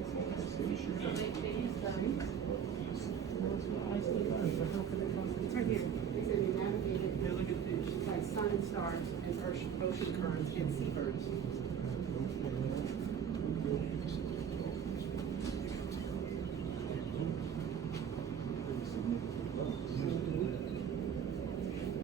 They use guns. It's right here. They said they navigated like sun and stars and ocean currents and sea